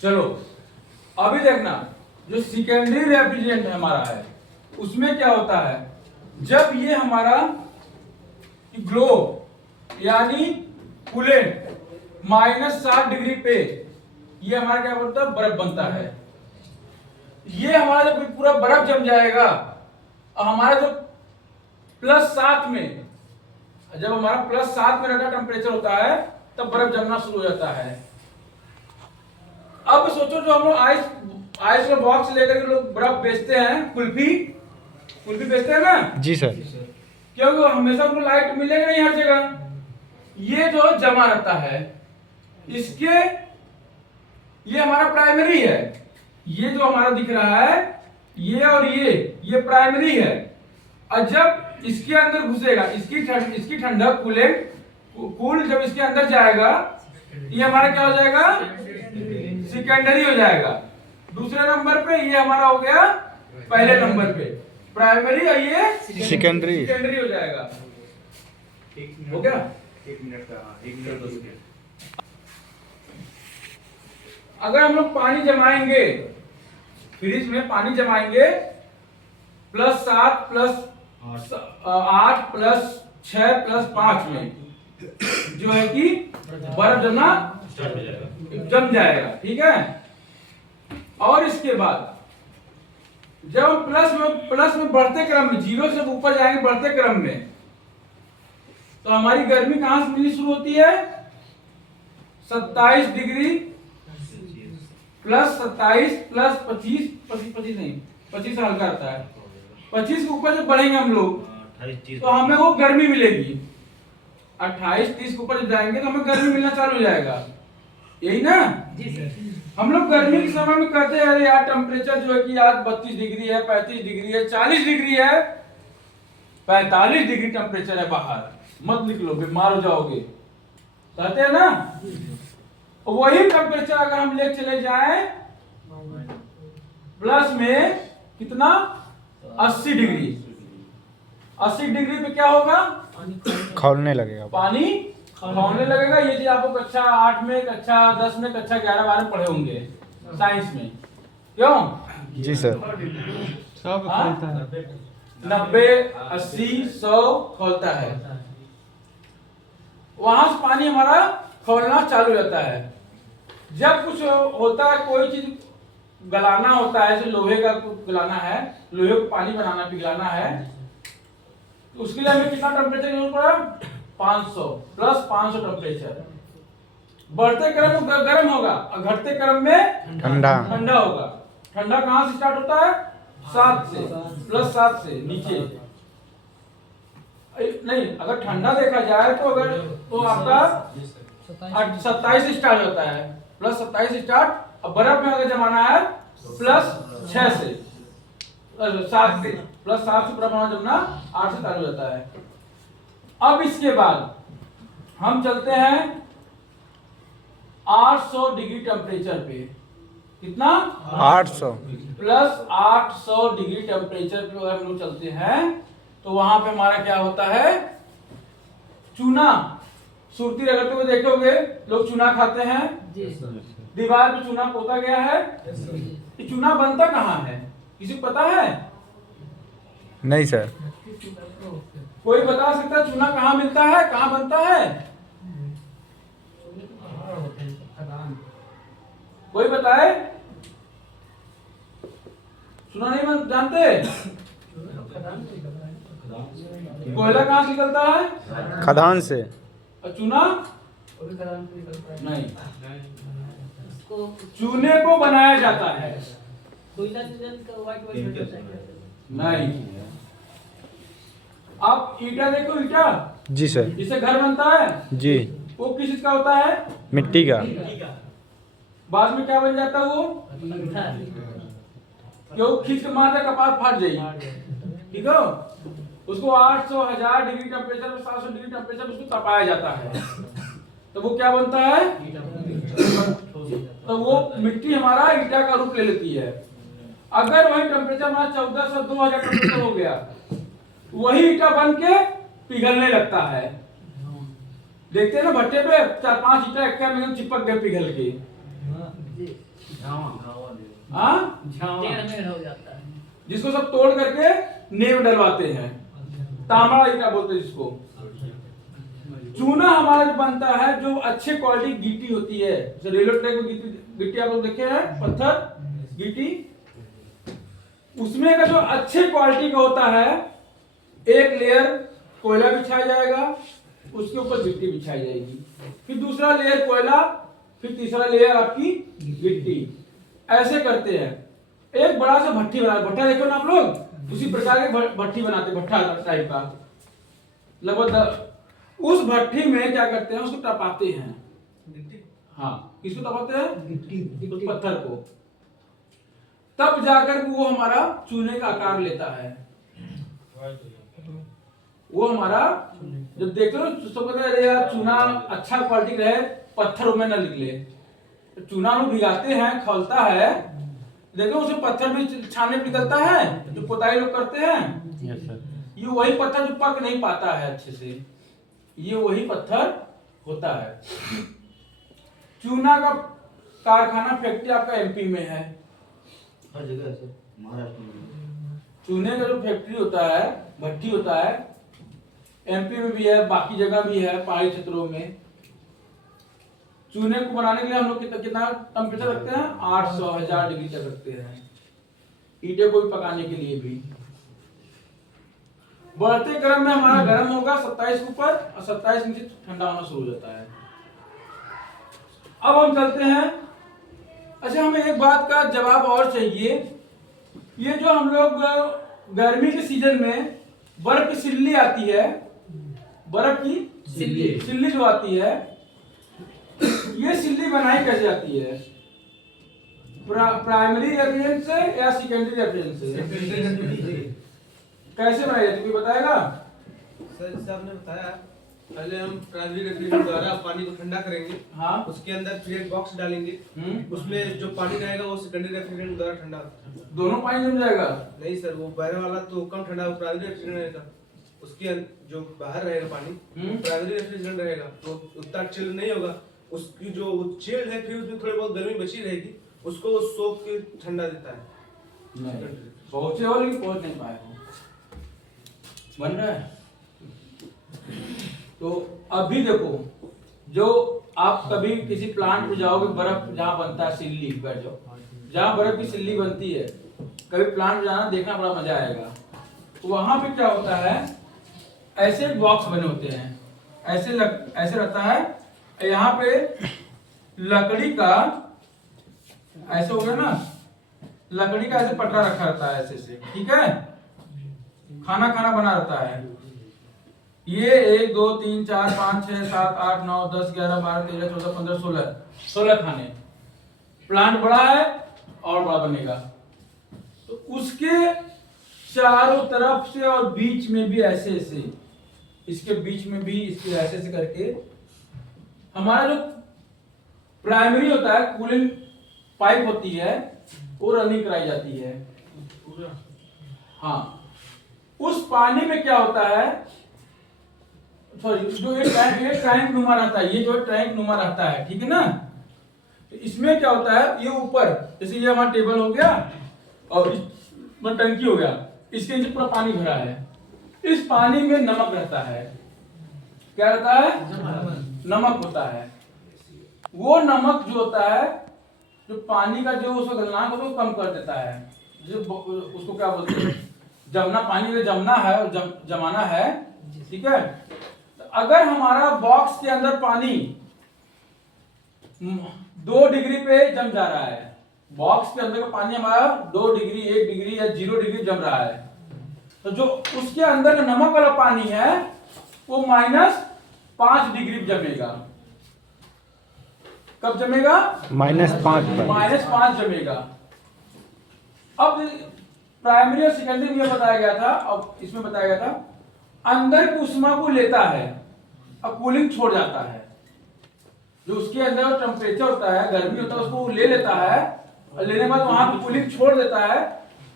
चलो अभी देखना, जो सेकेंडरी रेफ्रिजरेंट हमारा है उसमें क्या होता है, जब ये हमारा ग्लो यानी कूलेंट -60 डिग्री पे ये हमारा क्या बोलता है, बर्फ बनता है। ये हमारा जब पूरा बर्फ जम जाएगा, हमारा जो +7 में, जब हमारा +7 में रहता टेम्परेचर होता है तब बर्फ जमना शुरू हो जाता है। अब सोचो, जो हम लोग आइस का बॉक्स लेकर के लोग बर्फ बेचते हैं, कुल्फी बेचते हैं ना जी सर। क्योंकि हमेशा उनको लाइट मिलेगा नहीं हर जगह, ये जो जमा रहता है इसके, ये हमारा प्राइमरी है, ये जो हमारा दिख रहा है ये और ये प्राइमरी है। और जब इसके अंदर घुसेगा, इसकी ठंडक कूल जब इसके अंदर जाएगा, ये हमारा क्या हो जाएगा, सेकेंडरी हो जाएगा। दूसरे नंबर पे ये हमारा हो गया पहले नंबर पे प्राइमरी, और ये सेकेंडरी हो जाएगा। हो गया? 1 मिनट का, 1 मिनट 10 सेकंड। अगर हम लोग पानी जमाएंगे, फ्रिज में पानी जमाएंगे +7 +8 +6 +5 में, जो है कि बर्फ जमना जम जाएगा। ठीक है। और इसके बाद जब हम प्लस में बढ़ते क्रम में, 0 से ऊपर जाएंगे बढ़ते क्रम में, तो हमारी गर्मी कहां से मिलनी शुरू होती है, 27 डिग्री +27 +25 नहीं, 25 हल्का आता है, 25 के ऊपर जब बढ़ेंगे हम लोग तो हमें वो गर्मी मिलेगी। 28-30 के ऊपर जब जाएंगे तो हमें गर्मी मिलना चालू हो जाएगा, यही ना जी सर। हम लोग गर्मी के समय में कहते हैं अरे यार टेम्परेचर जो है कि आज 32 डिग्री है, 35 डिग्री है, 40 डिग्री है, 45 डिग्री टेम्परेचर है बाहर, मत निकलो बीमार हो जाओगे, कहते हैं ना। वही टेम्परेचर अगर हम ले चले जाएं प्लस में कितना, 80 डिग्री, 80 डिग्री पे क्या होगा, खौलने लगेगा, पानी खौलने लगेगा। ये चीज आपको कक्षा 8 में, कक्षा 10 में, कक्षा 11-12 में पढ़े होंगे साइंस में, क्यों जी सर। सब खोलता है, 90 80 100 खोलता है, वहां से पानी हमारा खौलना चालू रहता है। जब कुछ होता है, कोई चीज गलाना होता है, जैसे लोहे का कुछ गलाना है, लोहे को पानी बनाना, पिघलाना है, तो उसके लिए हमें कितना टेम्परेचर जरूरत पड़ा, 500 +500 टेम्परेचर। बढ़ते क्रम में गर्म होगा और घटते क्रम में ठंडा होगा। ठंडा कहां से स्टार्ट होता है, 7 से, +7 से नीचे नहीं। अगर ठंडा देखा जाए तो आपका 27 से स्टार्ट होता है, +27 स्टार्ट। अब बर्फ में अगर जमाना है +6 से 7 से, +7 से बर्फ जमना 8 से चालू होता है। अब इसके बाद हम चलते हैं 800 डिग्री टेम्परेचर पे, कितना, 800 +800 डिग्री टेम्परेचर पे अगर हम लोग चलते हैं तो वहां पे हमारा क्या होता है, चूना, सुरती रगड़ते हुए देखोगे लोग चूना खाते हैं, दीवार पे चूना पोता गया है। ये चूना बनता कहाँ है, किसी को पता है? नहीं सर। कोई बता सकता है चूना कहाँ मिलता है, कहाँ बनता है? कोई बताए? चूना नहीं जानते? कोयला कहाँ से निकलता है, खदान से। और चूना नहीं, चूने को बनाया जाता है नहीं। आप ईटा देखो, ईटा जी सर। जिससे घर बनता है जी, वो किस चीज का होता है, मिट्टी का। बाद में क्या बन जाता है वो, क्यों खींच के मारता कपार फाट जाएगी, ठीक है। उसको 800 1000 डिग्री टेम्परेचर में, 700 डिग्री टेम्परेचर में उसको तपाया जाता है, तो वो क्या बनता है, तो वो मिट्टी हमारा ईटा का रूप ले लेती है। अगर वही टेम्परेचर हमारा 1400 2000 टेम्परेचर हो गया, वही ईटा बन के पिघलने लगता है। देखते हैं ना भट्टे पे 4-5 ईटा एक में चिपक गए पिघल के, हाँ, हो जाता है। जिसको सब तोड़ करके नेव डलवाते हैं, तांबा ईटा बोलते हैं जिसको। चूना हमारा जो बनता है, जो अच्छे क्वालिटी गिट्टी होती है, जैसे रेलवे ट्रैक में गिट्टी आप लोग देखे हैं, पत्थर गिट्टी, उसमें का जो अच्छे क्वालिटी का होता है, एक लेयर कोयला बिछाया जाएगा, उसके ऊपर गिट्टी बिछाई जाएगी, फिर दूसरा लेयर कोयला, फिर तीसरा लेयर आपकी गिट्टी, ऐसे करते हैं। एक बड़ा सा भट्टी बना, भट्टा देखो ना आप लोग, उसी प्रकार के भट्टी बनाते, भट्टा टाइप का लगभग। उस भट्टी में क्या करते हैं, उसको तपाते हैं। हाँ, किसको तपाते हैं? गिट्टी, उस पत्थर को। तब जाकर वो हमारा चूने का आकार लेता है। वो हमारा जब देखते हो तो कहते हैं अरे यार चूना अच्छा क्वालिटी रहे, पत्थर में न निकले, तो चूना में भिगाते हैं, खौलता है, देखो उसमें पत्थर भी छाने निकलता है, जो पोताई लोग करते हैं। ये वही पत्थर जो पक नहीं पाता है अच्छे से, ये वही पत्थर होता है। चूना का कारखाना फैक्ट्री आपका एमपी में है, हर जगह है सर, महाराष्ट्र में। चूने का जो फैक्ट्री होता है, भट्टी होता है, एमपी में भी है, बाकी जगह भी है, पहाड़ी क्षेत्रों में। चूने को बनाने के लिए हम लोग कितना टेम्परेचर रखते हैं? 800-1000 डिग्री तक रखते हैं, ईंटे को भी पकाने के लिए भी। बढ़ते क्रम में हमारा गर्म होगा 27 के ऊपर और 27 नीचे ठंडा होना शुरू हो जाता है। अब हम चलते हैं। अच्छा, हमें एक बात का जवाब और चाहिए, ये जो हम लोग गर्मी के सीजन में बर्फ की सिल्ली आती है, बर्फ की सिल्ली जो आती है, ये सिल्ली बनाई कैसे जाती है? प्राइमरी रेफ्रिजरेंट से या सेकेंडरी रेफ्रिजरेंट से? कैसे बनाई जाती है, कोई बताएगा? सर जैसे आपने बताया, पहले हम प्राइमरी रेफ्रिजरेटर द्वारा पानी को ठंडा करेंगे। हाँ, उसके अंदर फिर एक बॉक्स डालेंगे, उसमें जो पानी रहेगा वो सेकेंडरी रेफ्रिजरेटर द्वारा ठंडा होगा। दोनों पानी जम जाएगा? नहीं सर, वो बाहर वाला तो कम ठंडा होगा, प्राइमरी रेफ्रिजरेटर रहेगा, उसके जो बाहर रहेगा पानी, प्राइमरी रेफ्रिजरेटर रहेगा तो उतना चिल नहीं होगा। उसकी जो चिल है, फिर उसमें थोड़ी बहुत गर्मी बची रहेगी, उसको वो सोख के ठंडा देता है। नहीं, पहुंचे हो लेकिन पहुंच नहीं पाए हो। बन रहा है? तो अभी देखो, जो आप कभी किसी प्लांट पे जाओगे, बर्फ जहाँ बनता है सिल्ली, बैठ जाओ, जहाँ बर्फ की सिल्ली बनती है, कभी प्लांट जाना, देखना बड़ा मजा आएगा। तो वहां पे क्या होता है, ऐसे बॉक्स बने होते हैं, ऐसे रहता है, यहाँ पे लकड़ी का ऐसे हो गया ना, लकड़ी का ऐसे पटरा रखा रहता है, ऐसे से, ठीक है, खाना बना रहता है। ये 1 2 3 4 5 6 7 8 9 10 11 12 13 14 15 16 खाने। प्लांट बड़ा है और बड़ा बनेगा, तो उसके चारों तरफ से और बीच में भी ऐसे, इसके बीच में भी, इसके ऐसे करके हमारा जो प्राइमरी होता है, कूलिंग पाइप होती है, वो रनिंग कराई जाती है। हाँ, उस पानी में क्या होता है, सॉरी, जो ये टैंक नुमा रहता है, ये जो टैंक नुमा रहता है, ठीक है ना, तो इसमें क्या होता है, ये ऊपर, जैसे ये हमारा टेबल हो गया और टंकी हो गया, इसके नीचे पूरा पानी भरा है, इस पानी में नमक रहता है। क्या रहता है? नमक होता है। वो नमक जो होता है, जो पानी का जो उसका गलनांक होता है, वो कम कर देता है। जो उसको क्या बोलते हैं, जमना, पानी में जमना है और जमाना है, ठीक है। तो अगर हमारा बॉक्स के अंदर पानी 2 डिग्री पे जम जा रहा है, बॉक्स के अंदर का पानी हमारा 2 डिग्री 1 डिग्री या 0 डिग्री जम रहा है, तो जो उसके अंदर का नमक वाला पानी है वो -5 डिग्री जमेगा। कब जमेगा? -5 जमेगा। अब प्राइमरी और सेकेंडरी में बताया गया था, अब इसमें बताया गया था, अंदर की उष्मा को लेता है और कूलिंग छोड़ जाता है। जो उसके अंदर टेम्परेचर होता है, गर्मी होता है, उसको ले लेता है और लेने के बाद वहां पे कूलिंग छोड़ देता है,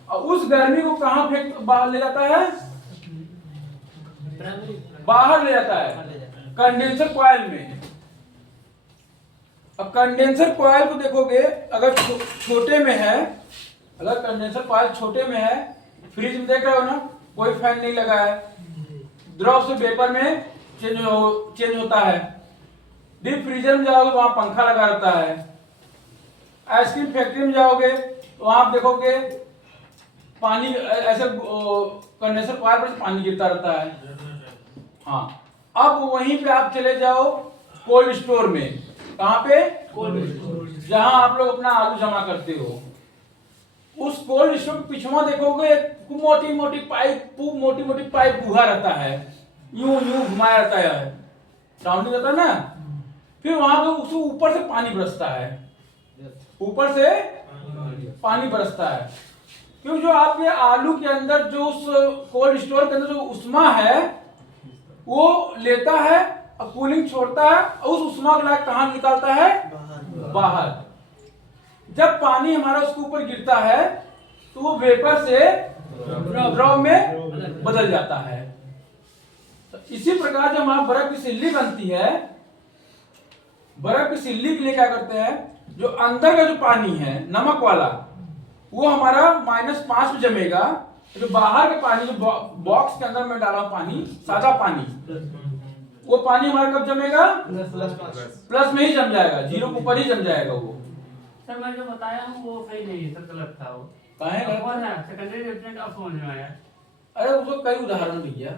और उस गर्मी को कहां फेंक, बाहर ले जाता है, बाहर ले जाता है कंडेंसर कॉइल में। अब कंडेंसर कॉइल को देखोगे, अगर छोटे में है, अगर कंडेंसर कॉइल छोटे में है, फ्रिज में देख रहे हो ना, कोई फैन नहीं लगा है, द्रव से वेपर में चेंज होता है। डीप फ्रीजर में जाओगे वहां पंखा लगा रहता है। आइसक्रीम फैक्ट्री में जाओगे तो वहां आप देखोगे पानी ऐसे कंडेंसर कॉइल पर पानी गिरता रहता है। हाँ, अब वहीं पे आप चले जाओ कोल्ड स्टोर में। कहाँ पे? जहां आप लोग अपना आलू जमा करते हो, उस कोल्ड स्टोर के पिछवा देखोगे मोटी मोटी पाइप गुहा रहता है, यूं घुमाया रहता है, राउंडिंग रहता है ना। फिर वहां पे उसके ऊपर से पानी बरसता है, ऊपर से पानी बरसता है, क्योंकि जो आपके आलू के अंदर जो उस कोल्ड स्टोर के अंदर जो उष्मा है वो लेता है और कूलिंग छोड़ता है, और उस उष्मा को लाकर कहां निकालता है? बाहर। जब पानी हमारा उसके ऊपर गिरता है तो वो वेपर से द्रव में बदल जाता है। तो इसी प्रकार जब हमारा बर्फ की सिल्ली बनती है, बर्फ की सिल्ली के लिए क्या करते हैं, जो अंदर का जो पानी है नमक वाला, वो हमारा -5 में जमेगा। जो बाहर का पानी, जो बॉक्स के अंदर में डाला पानी, सादा पानी, वो पानी हमारा कब जमेगा? प्लस में ही जम जाएगा, 0 के ऊपर ही जम जाएगा वो। सर मैं जो बताया हूँ वो सही नहीं है सर, गलत था वो। काहे गलत? अफवाह है, सेकेंडरी रेफरेंस अब समझ में आया। अरे उसको कई उदाहरण भैया,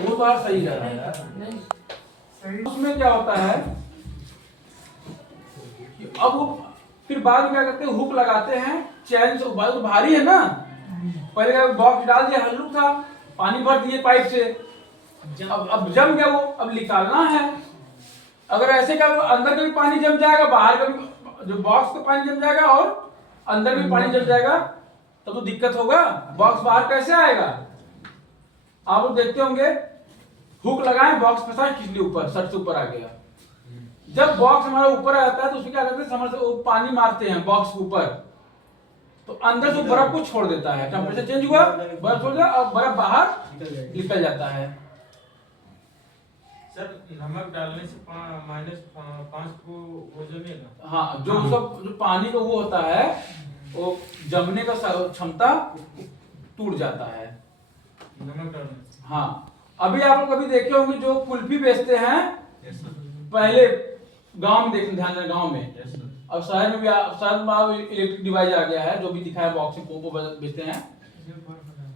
वो बात सही रहा है। नहीं सही। उसमें क्या होता है कि अब वो फिर बाद में क्या करते हैं, हुक लगाते हैं चैन से। तो भारी है ना, पहले का बॉक्स डाल दिया, हल्लुक था, पानी भर दिए पाइप से, अब जम गया वो, अब निकालना है। अगर ऐसे का अंदर का भी पानी जम जाएगा, बाहर का भी, जो बॉक्स का पानी जम जाएगा और अंदर भी पानी जम जाएगा, तब तो दिक्कत होगा। बॉक्स बाहर कैसे आएगा? आप लोग देखते होंगे, हुक लगाए, बॉक्स फंसा, खिंच ऊपर, सट से ऊपर आ गया। जब बॉक्स हमारा ऊपर आता है तो उसमें क्या करते हैं, समर से वो पानी मारते हैं बॉक्स के ऊपर, तो अंदर से बर्फ को छोड़ देता है। टेम्परेचर चेंज हुआ, बर्फ छोड़ दिया और बर्फ बाहर निकल जाता है। सर नमक डालने से -5 को वो जमेगा। हाँ, जो सब जो पानी का वो होता है, वो जमने का क्षमता टूट जाता है नमक डालने से। हाँ, अभी आप लोग कभी देखे होंगे जो कुल्फी बेचते हैं, यस सर। पहले गांव में देखते, ध्यान दें, गांव में। Yes sir. अब शहर में भी, शहर में इलेक्ट्रिक डिवाइस आ गया है, जो भी दिखाया बॉक्स में पोपो बेचते हैं।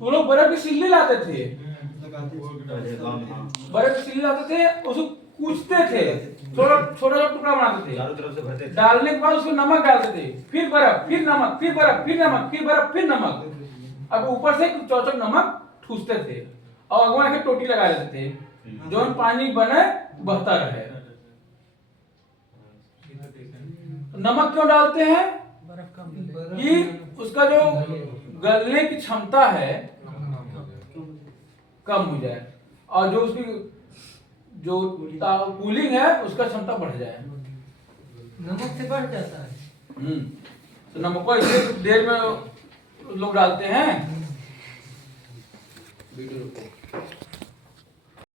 वो लोग बर्फ की सिल्ली लाते थे, बर्फ की सिल्ली लाते थे, उसको कूचते थे, छोटा छोटा टुकड़ा बनाते थे, चारों तरफ से भरते थे। डालने के बाद उसको नमक डालते थे, फिर बर्फ, फिर नमक, फिर बर्फ, फिर नमक, फिर बर्फ, फिर नमक। अब ऊपर से चौचक नमक ठूसते थे और अगवा के टोटी लगा देते थे, जो पानी बने बहता रहे। नमक क्यों डालते हैं? कि उसका जो गलने की क्षमता है कम हो जाए, और जो उसकी जो कूलिंग है उसका क्षमता बढ़ जाए। नमक से बढ़ जाता है। तो नमक को इतने देर में लोग डालते हैं।